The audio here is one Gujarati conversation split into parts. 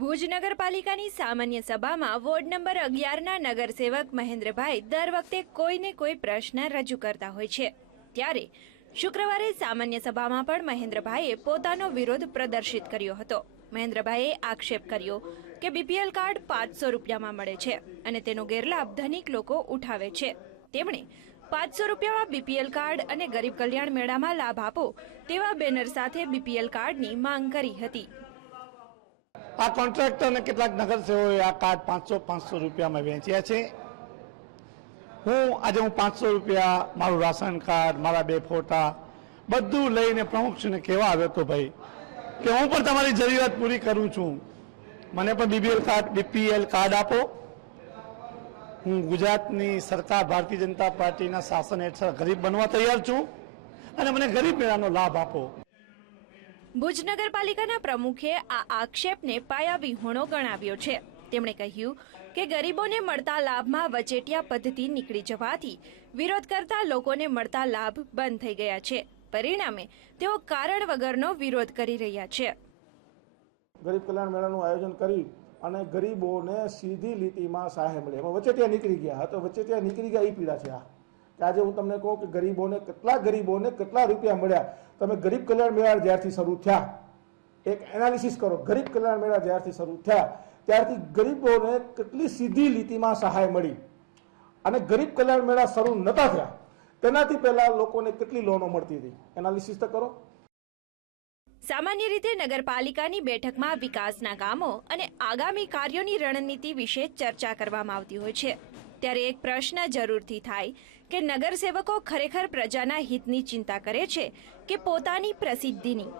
ભુજ નગરપાલિકાની સામાન્ય સભામાં વોર્ડ નંબર અગિયારના નગરસેવક મહેન્દ્રભાઈ દર વખતે કોઈને કોઈ પ્રશ્ન રજૂ કરતા હોય છે. ત્યારે શુક્રવારે સામાન્ય સભામાં પણ મહેન્દ્રભાઈએ પોતાનો વિરોધ પ્રદર્શિત કર્યો હતો. મહેન્દ્રભાઈએ આક્ષેપ કર્યો કે બીપીએલ કાર્ડ પાંચસો રૂપિયામાં મળે છે અને તેનો ગેરલાભ ધનિક લોકો ઉઠાવે છે. તેમણે પાંચસો રૂપિયામાં બીપીએલ કાર્ડ અને ગરીબ કલ્યાણ મેળામાં લાભ આપો તેવા બેનર સાથે બીપીએલ કાર્ડની માંગ કરી હતી. આ કોન્ટ્રાક્ટરને કેટલાક નગરસેવકોએ આ કાર્ડ પાંચસો પાંચસો રૂપિયામાં વેચ્યા છે. હું આજે હું પાંચસો રૂપિયા મારું રાશન કાર્ડ, મારા બે ફોટા બધું લઈને પ્રમુખશ્રીને કહેવા આવ્યો હતો, ભાઈ, કે હું પણ તમારી જરૂરિયાત પૂરી કરું છું. મને પણ બીબીએલ કાર્ડ બીપીએલ કાર્ડ આપો. હું ગુજરાતની સરકાર, ભારતીય જનતા પાર્ટીના શાસન હેઠળ ગરીબ બનવા તૈયાર છું અને મને ગરીબ મેળાનો લાભ આપો. ભુજ નગરપાલિકાના પ્રમુખે આ આક્ષેપને પાયાવિહોણો ગણાવ્યો છે. તેમણે કહ્યું કે ગરીબોને મળતા લાભમાં વચેટિયા પદ્ધતિ નીકળી જવાથી વિરોધ કરતા લોકોને મળતા લાભ બંધ થઈ ગયા છે. પરિણામે તેઓ કારણ વગરનો વિરોધ કરી રહ્યા છે. ગરીબ કલ્યાણ મેળાનું આયોજન કરી અને ગરીબોને સીધી લીટીમાં સહાય મળે. એમાં વચેટિયા નીકળી ગયા તો વચેટિયા નીકળી ગયા એ પીડા છે આ. આજે હું તમને કહું કે ગરીબોને, કેટલા ગરીબોને કેટલા રૂપિયા મળ્યા? તમે ગરીબ કલ્યાણ મેળા જ્યારથી શરૂ થયા, એક એનાલિસિસ કરો. ગરીબ કલ્યાણ મેળા જ્યારથી શરૂ થયા, ત્યારથી ગરીબોને કેટલી સીધી લીટીમાં સહાય મળી? અને ગરીબ કલ્યાણ મેળા શરૂ નતા થયા, તેનાથી પહેલા લોકોને કેટલી લોનો મળતી હતી? એનાલિસિસ તો કરો. સામાન્ય રીતે નગરપાલિકાની બેઠકમાં વિકાસના કામો અને આગામી કાર્યોની રણનીતિ વિશે ચર્ચા કરવામાં આવતી હોય છે. ત્યારે એક પ્રશ્ન જરૂરથી થાય કે નગરસેવકો ખરેખર પ્રજાના હિતની ચિંતા કરે છે કે પોતાની પ્રસિદ્ધિની?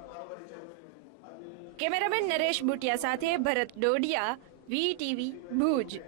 કેમેરામેન નરેશ બુટિયા સાથે ભરત ડોડિયા, વી ટીવી ભુજ.